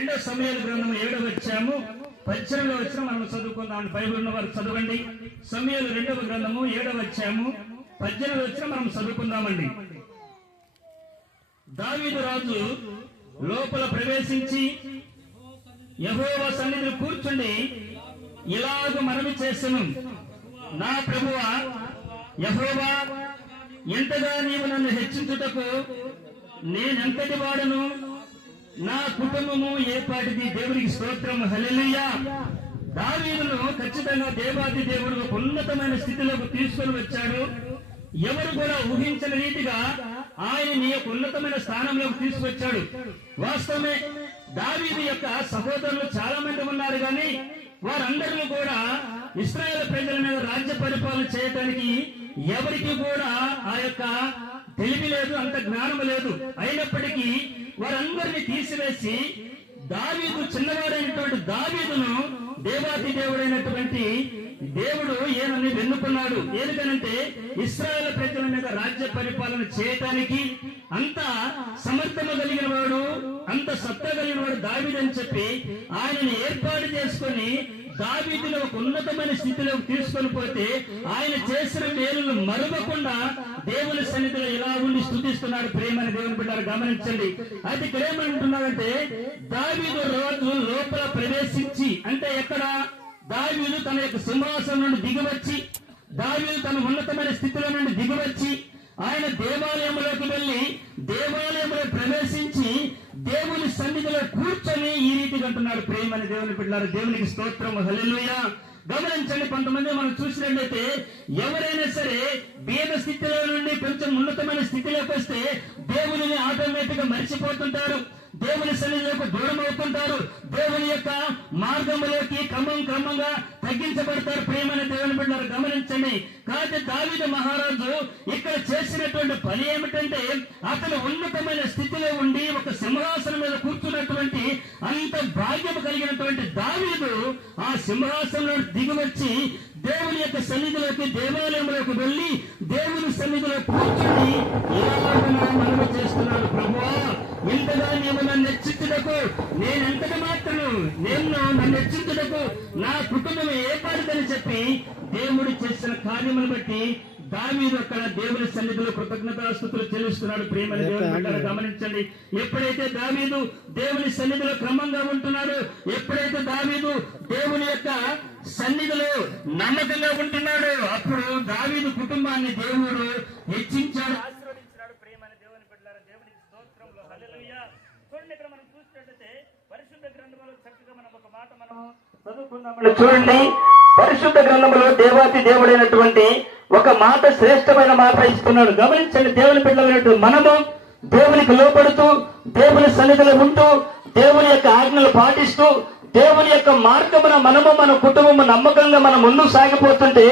రెండో సమయాల గ్రంథం 7వ అధ్యాయము 18వ వచనం మనం చదువుకుందాం. బైబిల్ ఉన్న వారు చదవండి. సమయాలు 2వ గ్రంథము 7వ అధ్యాయము 18వ వచనం మనం చదువుకుందామండి. దావీదు రాజు లోపల ప్రవేశించి యెహోవా సన్నిధిలో కూర్చుండి ఇలాగ మనవి చేసెను, నా ప్రభువా యెహోవా, ఎంతగా నీవు నన్ను హెచ్చించుటకు నేనెంతటి వాడను, నా కుటుంబము ఏపాటిది. దేవునికి స్తోత్రం, హల్లెలూయా. దావీదును ఖచ్చితంగా దేవాది దేవుడు ఒక ఉన్నతమైన స్థితిలోకి తీసుకొని వచ్చాడు. ఎవరు కూడా ఊహించని రీతిగా ఆయనని ఒక ఉన్నతమైన స్థానంలోకి తీసుకొచ్చాడు. వాస్తవమే, దావీదు యొక్క సహోదరులు చాలా మంది ఉన్నారు, కానీ వారందరూ కూడా ఇశ్రాయేలు ప్రజల మీద రాజ్య పరిపాలన చేయడానికి ఎవరికి కూడా ఆ యొక్క తెలివి లేదు, అంత జ్ఞానం లేదు. అయినప్పటికీ వారందరినీ తీసివేసి దావీదు, చిన్నవాడైనటువంటి దావీదును దేవాతి దేవుడైనటువంటి దేవుడు ఏనని వెన్నుకున్నాడు. ఎందుకనంటే ఇశ్రాయేలు ప్రజల మీద రాజ్య పరిపాలన చేయటానికి అంత సమర్థన కలిగిన వాడు, అంత సత్తా కలిగిన వాడు దావీదు అని చెప్పి ఆయనని ఏర్పాటు చేసుకొని దావీదును ఒక ఉన్నతమైన స్థితిలోకి తీసుకొని పోతే ఆయన చేసిన మేలును మరువకుండా దేవుని సన్నిధిలో ఇలా ఉండి స్తుతిస్తున్నాడు. ప్రేమని దేవుని బిడ్డలు గమనించండి. అయితే ఇక్కడ ఏమంటున్నాడంటే, దావీదు రాజు లోపల ప్రవేశించి, అంటే ఎక్కడ దావీదు తన యొక్క సింహాసనం నుండి దిగివచ్చి, దావీదు తన ఉన్నతమైన స్థితిలో నుండి దిగివచ్చి ఆయన దేవాలయంలోకి వెళ్లి దేవాలయంలో ప్రవేశించి దేవుని సన్నిధిలో కూర్చొని ఈ రీతిగా అంటున్నాడు. ప్రేమని దేవుని బిడ్డలారా, దేవునికి స్తోత్రం, హల్లెలూయా. గమనించండి, కొంతమంది మనం చూసినట్లయితే ఎవరైనా సరే భేద స్థితిలో నుండి కొంచెం ఉన్నతమైన స్థితిలోకి వస్తే దేవుని ఆటోమేటిక్ గా మర్చిపోతుంటారు, దేవుని సన్నిధిలోకి దూరం అవుతుంటారు, దేవుని యొక్క మార్గంలోకి క్రమంగా తగ్గించబడతారు. ప్రేమని దేవుని బిడ్డలారా గమనించండి. కాబట్టి దావీదు మహారాజు ఇక్కడ చేసినటువంటి పని ఏమిటంటే, అతను ఉన్నతమైన స్థితిలో ఉండి ఒక సింహాసనం మీద కూర్చున్నటువంటి అంత భాగ్యం కలిగినటువంటి దావీదు ఆ సింహాసనంలో దిగివచ్చి దేవుని యొక్క సన్నిధిలోకి, దేవాలయంలోకి వెళ్లి దేవుని సన్నిధిలో కూర్చుని మనవి చేస్తున్నాడు, ప్రభువా, ఇంతగా నీవు నన్ను హెచ్చించుటకు నేనెంతటి మాత్రను, నన్ను హెచ్చించుటకు నా కుటుంబం ఏర్పడదని చెప్పి దేవుడు చేసిన కార్యమును బట్టి దావీదు అక్కడ దేవుని సన్నిధిలో కృతజ్ఞతాస్తుతులు చెల్లిస్తున్నాడు. ప్రేమని దేవుని బిడ్డలు గమనించండి. ఎప్పుడైతే దావీదు దేవుని సన్నిధిలో క్రమంగా ఉంటున్నాడు, ఎప్పుడైతే దావీదు దేవుని యొక్క సన్నిధిలో నమ్మకంగా ఉంటున్నాడు, అప్పుడు దావీదు కుటుంబాన్ని దేవుడు హెచ్చించాడు, ఆశీర్వదించాడు. ప్రేమని దేవుని బిడ్డలారా, దేవునికి స్తోత్రంలో, హల్లెలూయా. చూడండి, ఇక్కడ మనం చూసినట్లయితే పరిశుద్ధ గ్రంథంలో చక్కగా మనం ఒక మాట మనం చదువుకుందాం. చూడండి, పరిశుద్ధ గ్రంథంలో దేవాతి దేవుడైనటువంటి ఒక మాట, శ్రేష్టమైన మాట ఇస్తున్నాడు. గమనించండి, దేవుని బిడ్డలైనటువంటి మనము దేవునికి లోపడుతూ దేవుని సన్నిధిలో ఉంటూ దేవుని యొక్క ఆజ్ఞలు పాటిస్తూ దేవుని యొక్క మార్గమున మనము మన కుటుంబము నమ్మకంగా మనం ముందుకు సాగిపోతుంటే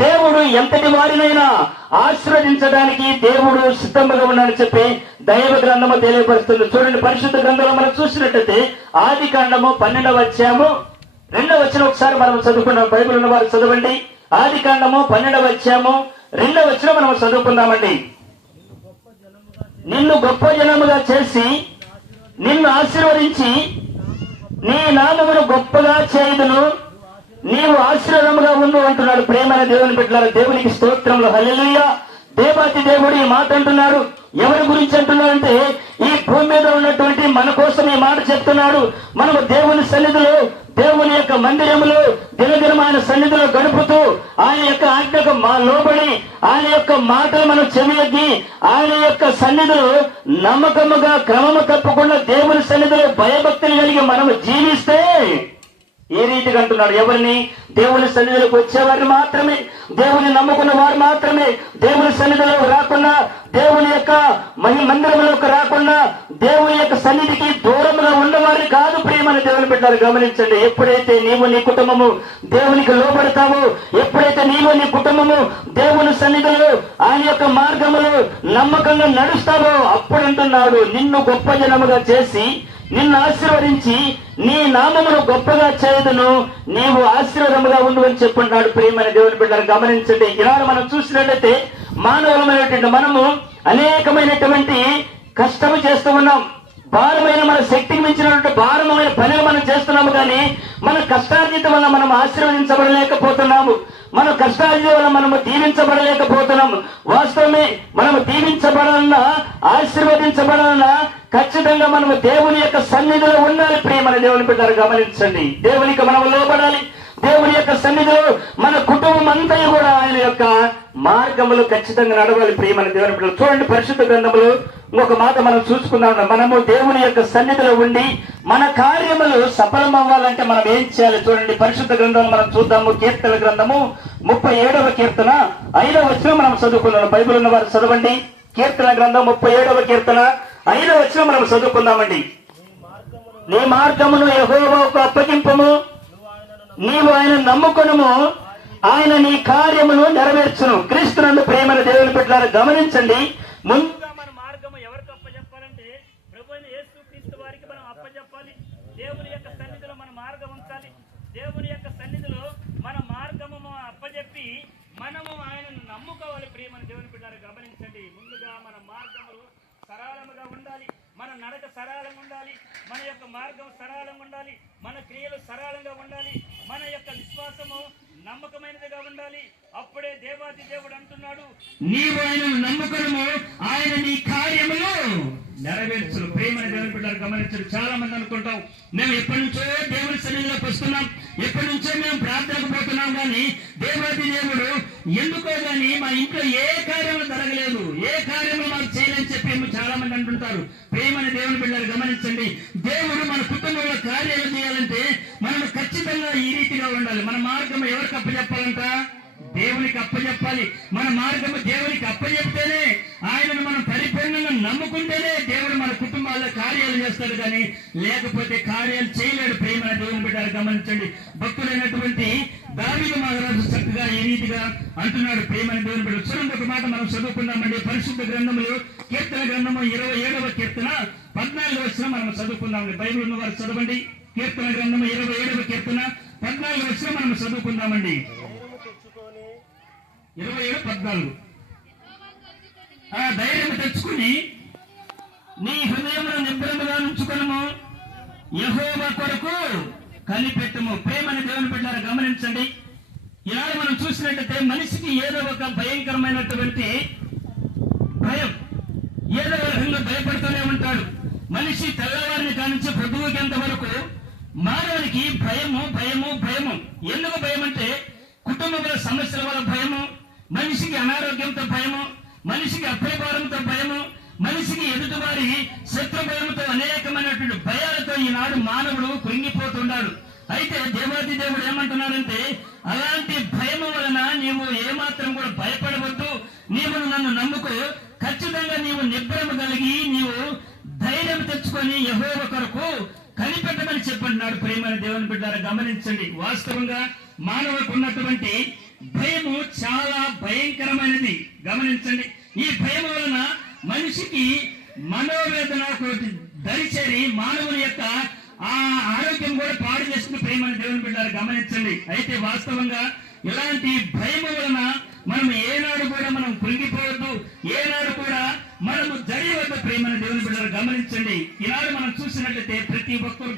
దేవుడు ఎంతటి వారినైనా ఆశీర్వదించడానికి దేవుడు సిద్ధంగా ఉన్నాడని చెప్పి దైవ గ్రంథము తెలియపరుస్తుంది. చూడండి, పరిశుద్ధ గ్రంథంలో మనం చూసినట్టయితే ఆది కాండము 12వ అధ్యాయము 2వ వచనం ఒకసారి మనం చదువుకున్నాం. బైబిల్ ఉన్న వారు చదవండి. ఆది కాండము 12వ అధ్యాయము 2వ వచనం మనం చదువుకుందామండి. నిన్ను గొప్ప జనముగా చేసి నిన్ను ఆశీర్వదించి నీ నామమును గొప్పగా చేయుదును, నీవు ఆశీర్వాదముగా ఉండు అంటున్నాడు. ప్రేమైన దేవుని బిడ్డలారా, దేవునికి స్తోత్రంలో, హల్లెలూయా. దేవాతి దేవుడు ఈ మాట అంటున్నాడు. ఎవరి గురించి అంటున్నాడంటే, ఈ భూమి మీద ఉన్నటువంటి మన కోసం ఈ మాట చెప్తున్నాడు. మనము దేవుని సన్నిధిలో, దేవుని యొక్క మందిరములో దినదినం ఆయన సన్నిధిలో గడుపుతూ ఆయన యొక్క ఆజ్ఞకు లోబడి ఆయన యొక్క మాటలు మనం చెవియొగ్గి ఆయన యొక్క సన్నిధిలో నమ్మకముగా క్రమము తప్పకుండా దేవుని సన్నిధిలో భయభక్తులు కలిగి మనము జీవిస్తే ఏ రీతిగా అంటున్నాడు, ఎవరిని? దేవుని సన్నిధిలోకి వచ్చేవారిని మాత్రమే, దేవుని నమ్ముకున్న వారు మాత్రమే, దేవుని సన్నిధిలో రాకుండా, దేవుని యొక్క మందిరంలోకి రాకుండా, దేవుని యొక్క సన్నిధికి దూరంగా ఉన్నవారిని కాదు. ప్రేమని దేవుని బిడ్డలు గమనించండి. ఎప్పుడైతే నీవు నీ కుటుంబము దేవునికి లోబడతావో, ఎప్పుడైతే నీవు నీ కుటుంబము దేవుని సన్నిధిలో ఆయన యొక్క మార్గములో నమ్మకంగా నడుస్తావో, అప్పుడు అంటున్నాడు, నిన్ను గొప్ప జనముగా చేసి నిన్ను ఆశీర్వదించి నీ నామమును గొప్పగా చేయదును, నీవు ఆశీర్వాదముగా ఉండు అని చెప్పుంటాడు. ప్రియమైన దేవుని బిడ్డలు గమనించండి. ఈనాడు మనం చూసినట్లయితే మానవులమైనటువంటి మనము అనేకమైనటువంటి కష్టము చేస్తూ ఉన్నాం, భారమైన మన శక్తికి మించినటువంటి భారమైన పనులు మనం చేస్తున్నాము, కానీ మన కష్టార్జిత వల్ల మనం ఆశీర్వదించబడలేకపోతున్నాము. మన కష్టార్జిత వల్ల మనము దీవించబడలేకపోతున్నాము. వాస్తవమే, మనము దీవించబడాలన్నా ఆశీర్వదించబడాలన్నా ఖచ్చితంగా మనము దేవుని యొక్క సన్నిధిలో ఉండాలి. ప్రియమైన దేవుని బిడ్డలు గమనించండి, దేవునికి మనము లోబడాలి. దేవుని యొక్క సన్నిధిలో మన కుటుంబం అంతా కూడా ఆయన యొక్క మార్గములు ఖచ్చితంగా నడవాలి. ప్రియమైన దేవుని బిడ్డలు చూడండి, పరిశుద్ధ గ్రంథములు ఇంకొక మాట మనం చూసుకుందాం. మనము దేవుని యొక్క సన్నిధిలో ఉండి మన కార్యములు సఫలం అవ్వాలంటే మనం ఏం చేయాలి? చూడండి, పరిశుద్ధ గ్రంథం మనం చూద్దాము. కీర్తన గ్రంథము 37వ కీర్తన 5వ వచనం మనం చదువుకున్నాం. బైబిల్ ఉన్న వారు చదవండి. కీర్తన గ్రంథం 37వ కీర్తన 5వ వచనం మనం చదువుకుందామండి. నీ మార్గమును యెహోవాకు అప్పగింపము, నీవు ఆయన నమ్ముకొనుము, ఆయన నీ కార్యమును నెరవేర్చును. క్రీస్తునందు ప్రేమల దేవుని బిడ్డలారా గమనించండి, ముందుగా మన మార్గము ఎవరికి అప్పచెప్పాలంటే ప్రభువైన యేసుక్రీస్తు వారికి మనం అప్పచెప్పాలి. దేవుని యొక్క సన్నిధిలో మన మార్గం ఉంచాలి. దేవుని యొక్క సన్నిధిలో మన మార్గము అప్పచెప్పి మనము ఆయనను నమ్ముకోవాలి. ప్రియమైన దేవుని బిడ్డలారా గమనించండి, ముందుగా మన మార్గములు సరళముగా ఉండాలి, మన నడక సరళంగా ఉండాలి, మన యొక్క మార్గం సరళంగా ఉండాలి, మన క్రియలు సరళంగా ఉండాలి, మన యొక్క విశ్వాసము నమ్మకమైనదిగా ఉండాలి. అప్పుడే దేవాది దేవుడు అంటున్నాడు, నీవు ఆయనను నమ్ముకును, ఆయన నీ కార్యములు నెరవేర్చును. ప్రేమని దేవుని బిడ్డలు గమనించరు. చాలా మంది అనుకుంటాం, మేము ఎప్పటి నుంచో దేవుని సన్నిధిలోకి వస్తున్నాం, ఎప్పటి నుంచో మేము ప్రార్థనకు పోతున్నాం, కానీ దేవాది దేవుడు ఎందుకో గాని మా ఇంట్లో ఏ కార్యము జరగలేదు, ఏ కార్యము మాకు చేయలేని చెప్పి చాలా మంది అంటుంటారు. ప్రేమని దేవుని బిడ్డలు గమనించండి, దేవుడు మన కుటుంబంలో కార్యాలు చేయాలంటే మనం ఖచ్చితంగా ఈ రీతిగా ఉండాలి. మన మార్గం ఎవరికి అప్పచెప్పాలంట? దేవునికి అప్పచెప్పాలి. మన మార్గము దేవునికి అప్పచెప్తేనే, ఆయనను మనం పరిపూర్ణంగా నమ్ముకుంటేనే దేవుడు మన కుటుంబాల్లో కార్యాలు చేస్తాడు, కానీ లేకపోతే కార్యాలు చేయలేడు. ప్రేమ దేవుని బిడ్డలు గమనించండి, భక్తుడైనటువంటి దావీదు మహారాజు చక్కగా ఈ రీతిగా అంటున్నాడు. ప్రేమని దేవుని బిడ్డలు చూడండి, ఒక మాట మనం చదువుకుందామండి. పరిశుద్ధ గ్రంథములు కీర్తన గ్రంథము 27వ కీర్తన 14వ వచనం మనం చదువుకుందామండి. బైబిల్ ఉన్న వారు చదవండి. కీర్తన గ్రంథము 27వ కీర్తన 14వ వచనం మనం చదువుకుందామండి. 27:14. ధైర్యం తెచ్చుకుని నీ హృదయమును నిబ్బరముగా ఉంచుకొనుము, యెహోవా కొరకు కనిపెట్టుము. ప్రేమని దేవుని బిడ్డలారా గమనించండి, ఇలా మనం చూసినట్టయితే మనిషికి ఏదో ఒక భయంకరమైనటువంటి భయం, ఏదో రకంగా భయపడుతూనే ఉంటాడు. మనిషి తెల్లవారిని కానించి పొద్దుగేంత వరకు మానవునికి భయము భయము భయము. ఎందుకు భయం అంటే కుటుంబంలో సమస్యల వల్ల భయము, మనిషికి అనారోగ్యంతో భయము, మనిషికి అప్రభారంతో భయము, మనిషికి ఎదుటివారి శత్రు భయంతో అనేకమైనటువంటి భయాలతో ఈనాడు మానవుడు కృంగిపోతున్నాడు. అయితే దేవాది దేవుడు ఏమంటున్నాడంటే, అలాంటి భయము వలన నీవు ఏమాత్రం కూడా భయపడవద్దు, నీవు నన్ను నమ్ముకో, ఖచ్చితంగా నీవు నిబ్బరము కలిగి నీవు ధైర్యం తెచ్చుకొని యెహోవా కొరకు కనిపెట్టమని చెప్పంటున్నాడు. ప్రేమని దేవుని బిడ్డలారా గమనించండి, వాస్తవంగా మానవులకు ఉన్నటువంటి భయము చాలా భయంకరమైనది. గమనించండి, ఈ భయం వలన మనిషికి మనోవేదన దరిచేరి మానవుని యొక్క ఆ ఆరోగ్యం కూడా పాడు చేస్తుంది. ప్రేమని దేవుని బిడ్డలారా గమనించండి. అయితే వాస్తవంగా ఇలాంటి భయము వలన మనం ఏనాడు కూడా మనం కృంగిపోవద్దు, ఏనాడు కూడా మనము జరియవద్దు. ప్రేమని దేవుని బిడ్డలారా గమనించండి, ఈనాడు మనం చూసినట్లయితే ప్రతి ఒక్కరు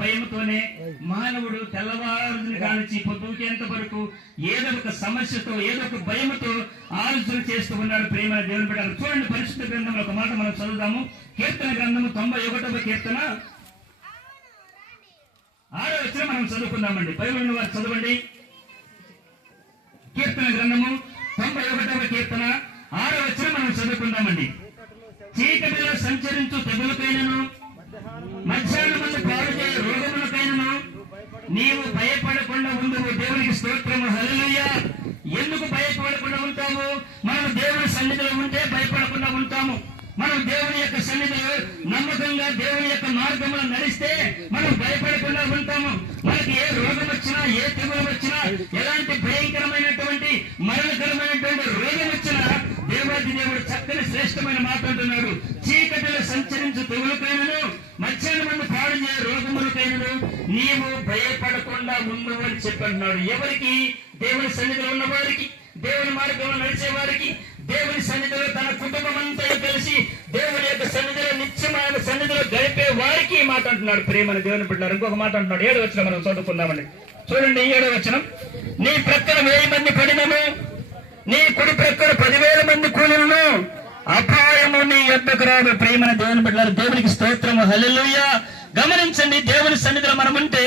భయముతోనే మానవుడు తెల్లవారుని కానించి పొద్దుకేంత వరకు ఏదో ఒక సమస్యతో ఏదో ఒక భయముతో ఆలోచన చేస్తూ ఉన్నాడు. ప్రేమని దేవుని బిడ్డలారా చూడండి, పరిశుద్ధ గ్రంథంలో ఒక మాట మనం చదువుదాము. కీర్తన గ్రంథము 91వ కీర్తన 6వ వచనం మనం చదువుకుందామండి. బైబిల్ ఉన్న వారు చదవండి. కీర్తన గ్రంథము 91వ కీర్తన 6వ వచనం మనం చదువుకుందామండి. చీకటిలో సంచరించు తెగులకైనను, మధ్యాహ్నమందు పాడు చేయ రోగములకైనను నీవు భయపడకుండా ఉండువు. దేవునికి స్తోత్రము, హల్లెలూయా. ఎందుకు భయపడకుండా ఉంటాము? మనం దేవుని సన్నిధిలో ఉంటే భయపడకుండా ఉంటాము. మనం దేవుని యొక్క సన్నిధిలో నమ్మకంగా దేవుని యొక్క మార్గంలో నడిస్తే మనం భయపడకుండా ఉంటాము. మనకి ఏ రోగం వచ్చినా, ఏ తెగులు వచ్చినా, ఎలాంటి భయంకరమైనటువంటి మరణకరమైనటువంటి రోగం వచ్చినా దేవాది దేవుడు చక్కని శ్రేష్టమైన మాట అంటున్నాడు. చీకటిలో సంచరించు తెగులకైనను, మధ్యాహ్నమందు పాడు చేయ రోగములకైనను నీవు భయపడకుండా ఉండు అని చెప్పంటున్నాడు. ఎవరికి? దేవుని సన్నిధిలో ఉన్న వారికి, దేవుని మార్గంలో నడిచే వారికి, దేవుని సన్నిధిలో తన కుటుంబం అంతా కలిసి దేవుని యొక్క సన్నిధిలో నిత్యమైన సన్నిధిలో గడిపే వారికి ఈ మాట అంటున్నాడు. ప్రేమని దేవుని బిడ్డలారా, ఇంకొక మాట అంటున్నాడు. 7వ వచనం మనం చదువుకుందామండి. చూడండి 7వ వచనం. నీ ప్రక్కన 1000 మంది పడినను, నీ కుడి ప్రక్కన 10,000 మంది కూలినను, అపాయము నీ యొద్దకు రాదు. ప్రేమని దేవుని బిడ్డలారా, దేవునికి స్తోత్రము, హల్లెలూయా. గమనించండి, దేవుని సన్నిధిలో మనముంటే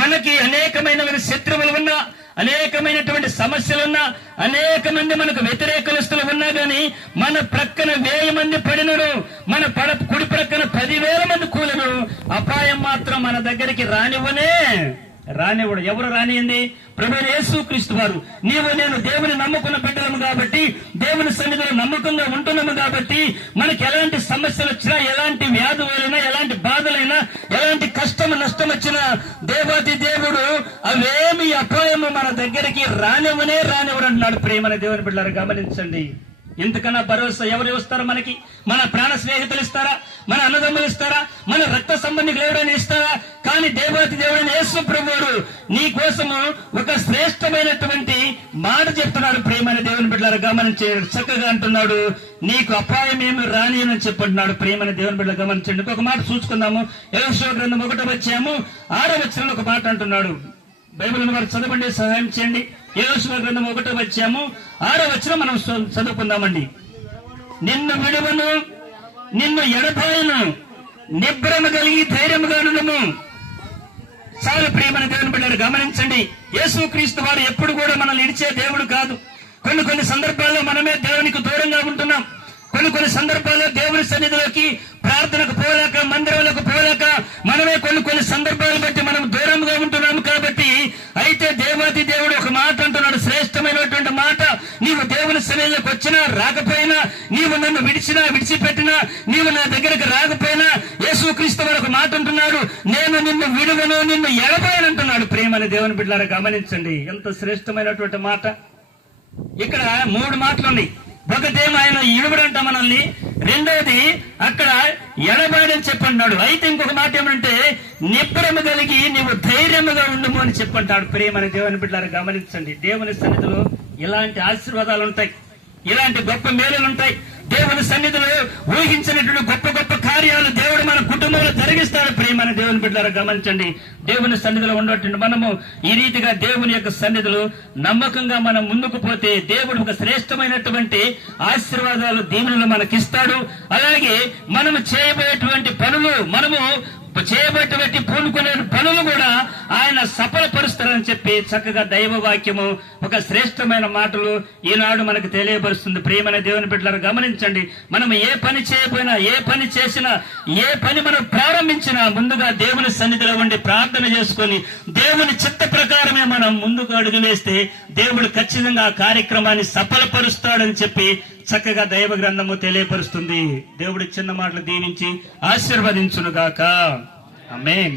మనకి అనేకమైన శత్రువులు ఉన్నా, అనేకమైనటువంటి సమస్యలున్నా, అనేక మంది మనకు వ్యతిరేకస్తులు ఉన్నా గాని మన ప్రక్కన 1000 మంది పడినను, మన కుడి ప్రక్కన 10,000 మంది కూలిను, అపాయం మాత్రం మన దగ్గరికి రానివ్వడు. ఎవరు రానియండి? ప్రభువైన యేసుక్రీస్తు వారు. నీవు నేను దేవుని నమ్ముకున్న బిడ్డలము కాబట్టి, దేవుని సన్నిధిలో నమ్మకంగా ఉంటున్నాము కాబట్టి, మనకి ఎలాంటి సమస్యలు వచ్చినా, ఎలాంటి వ్యాధులైనా, ఎలాంటి బాధలైనా, ఎలాంటి కష్టం నష్టం వచ్చినా దేవాది దేవుడు అవేమి అపాయము మన దగ్గరికి రానివ్వడు అంటున్నాడు. ప్రేమని దేవుని బిడ్డలారా, గమనించండి. ఇంతకన్నా భరోసా ఎవరు ఇస్తారు మనకి? మన ప్రాణ స్నేహితులు ఇస్తారా? మన అన్నదమ్ములు ఇస్తారా? మన రక్త సంబంధికులు ఎవరైనా ఇస్తారా? కానీ దేవాతి దేవుడైన యేసు ప్రభువు నీ కోసము ఒక శ్రేష్టమైనటువంటి మాట చెప్తున్నాడు. ప్రేమైన దేవుని బిడ్డలారా, గమనించే చక్కగా అంటున్నాడు, నీకు అపాయం ఏమి రానియని చెప్పంటున్నాడు. ప్రేమైన దేవుని బిడ్డలు గమనించండి. ఇంకొక మాట చూసుకుందాము. యెహోషువ గ్రంథం 1వ అధ్యాయము 6వ వచనంలో ఒక మాట అంటున్నాడు. బైబిల్ వారు చదవండి, సహాయం చేయండి. యెహోషువ గ్రంథం 1వ అధ్యాయము 6వ వచనం మనం చదువుకుందామండి. నిన్ను విడువను, నిన్ను ఎడబాయను, నిబ్రమ కలిగి ధైర్యముగా నుండుము. చాలా ప్రియమైన దేవుని బిడ్డలారా, గమనించండి. యేసుక్రీస్తు వారు ఎప్పుడు కూడా మనల్ని ఇడిచే దేవుడు కాదు. కొన్ని సందర్భాల్లో మనమే దేవునికి దూరంగా ఉంటున్నాం. కొన్ని సందర్భాల్లో దేవుని సన్నిధిలోకి ప్రార్థనకు పోలేక, మందిరంలోకి పోలేక మనమే కొన్ని సందర్భాలు బట్టి మనం దూరంగా ఉంటున్నాము. కాబట్టి అయితే దేవాది దేవుడు ఒక మాట అంటున్నాడు, శ్రేష్టమైనటువంటి మాట. నీవు దేవుని సన్నిధిలోకి వచ్చినా రాకపోయినా, నీవు నన్ను విడిచిపెట్టినా, నీవు నా దగ్గరకు రాకపోయినా, యేసుక్రీస్తు వారు ఒక మాట అంటున్నాడు, నేను నిన్ను విడువను, నిన్ను ఎడబాయను అంటున్నాడు. ప్రేమని దేవుని బిడ్డలారా, గమనించండి ఎంత శ్రేష్టమైనటువంటి మాట. ఇక్కడ 3 మాటలు ఉన్నాయి. ఒకటేమో ఆయన ఇడుబడంట మనల్ని, రెండవది అక్కడ ఎడబాడని చెప్పంటాడు. అయితే ఇంకొక మాట ఏమంటే నిబ్బరము కలిగి నీవు ధైర్యముగా ఉండుము అని చెప్పంటాడు. ప్రేమని దేవుని బిడ్డలారా, గమనించండి. దేవుని సన్నిధిలో ఇలాంటి ఆశీర్వాదాలు ఉంటాయి, ఇలాంటి గొప్ప మేలులు ఉంటాయి. దేవుని సన్నిధిలో ఊహించినటువంటి గొప్ప కార్యాలు దేవుడు మన కుటుంబంలో జరిగిస్తాడు. ప్రేమని దేవుని బిడ్డలారా, గమనించండి. దేవుని సన్నిధిలో ఉన్నటువంటి మనము ఈ రీతిగా దేవుని యొక్క సన్నిధిలో నమ్మకంగా మనం ముందుకు పోతే దేవుడు ఒక శ్రేష్టమైనటువంటి ఆశీర్వాదాలు దీవెనలు మనకిస్తాడు. అలాగే మనము చేయబోయేటువంటి పనులు, మనము చేయబట్టి పూనుకునే పనులు కూడా ఆయన సఫలపరుస్తారని చెప్పి చక్కగా దైవ వాక్యము ఒక శ్రేష్టమైన మాటలు ఈనాడు మనకు తెలియపరుస్తుంది. ప్రియమైన దేవుని బిడ్డలారా, గమనించండి. మనం ఏ పని చేయకపోయినా, ఏ పని చేసినా, ఏ పని మనం ప్రారంభించినా ముందుగా దేవుని సన్నిధిలో ఉండి ప్రార్థన చేసుకొని దేవుని చిత్త ప్రకారమే మనం ముందుకు అడుగు వేస్తే దేవుడు ఖచ్చితంగా ఆ కార్యక్రమాన్ని సఫలపరుస్తాడని చెప్పి చక్కగా దైవ గ్రంథము తెలియపరుస్తుంది. దేవుడి చిన్న మాటలు దీవించి ఆశీర్వదించునుగాక. ఆమేన్.